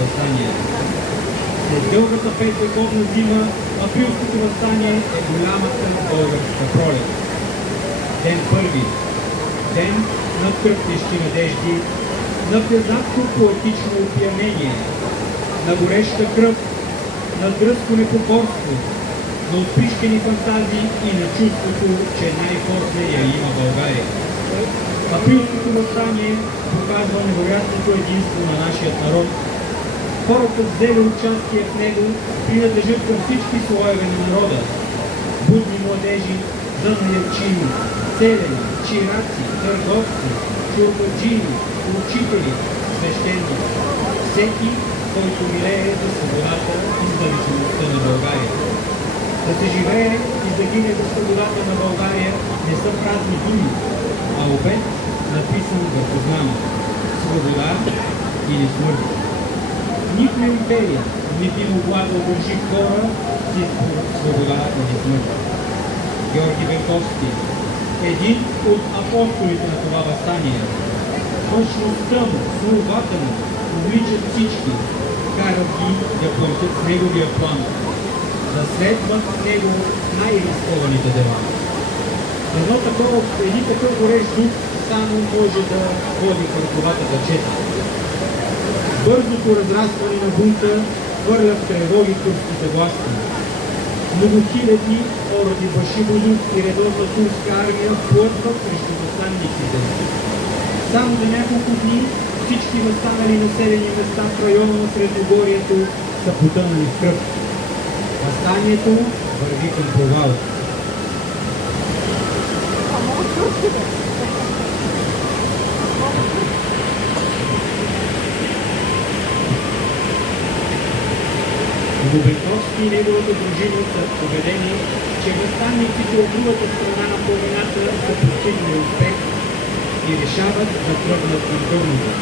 въстание. След дългата 5-вековна зима, априлското въстание е голямата българска пролет. Ден първи. Ден на тръпнещи надежди, на влезатко поетично опиянение, на гореща кръв, на дръзко непокорство, на отприщени фантазии и на чувството, че най-после я има България. Априлското въстание показва невероятното единство на нашия народ. Хората, взели участие в него, принадлежат към всички слоеве на народа. Будни младежи, занаятчии, селяни, чираци, търговци, чорбаджии, учители, свещеници. Всеки, който милее за свободата и независимостта на България. Да се живее и загине за свободата на България не са празни думи, а обет, написан върху знаме. Свобода или смърт. Никаква империя не би могла да удържи хора с избор свобода или смърт. Георги Бенковски, един от апостолите на това въстание. Мъжността му, словата му увличат всички, карат ги да платят с неговия план, да следват него най-рискованите дела. Един такъв горещ дух само може да води върховата чета. Бързото разрастване на бунта хвърля в тревоги турските власти. Многохиляди ороди башибозук и редовна турска армия плътват срещу въстанниците. Само за няколко дни всички въстанали населени места в района на Средногорието са потънали в кръв. Въстанието върви към провал. Бенковски и неговата дружина са убедени, че въстанниците от другата страна на планината са постигнали успех и решават да тръгнат към Дъбнова.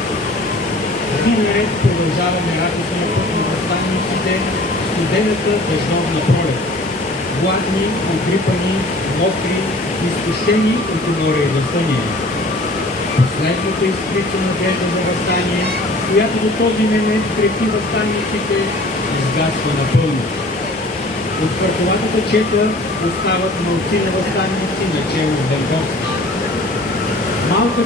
Години наред продължава нерадостния път на въстанниците в студената дъждовна пролет. Гладни, огрипани, мокри, изтощени от умора и въстание. Последната изкрица надежда за въстание, която до този момент трети въстанниците, изгасва напълно. От върховатата чета остават малцина въстанници начело с Бенковски. Малка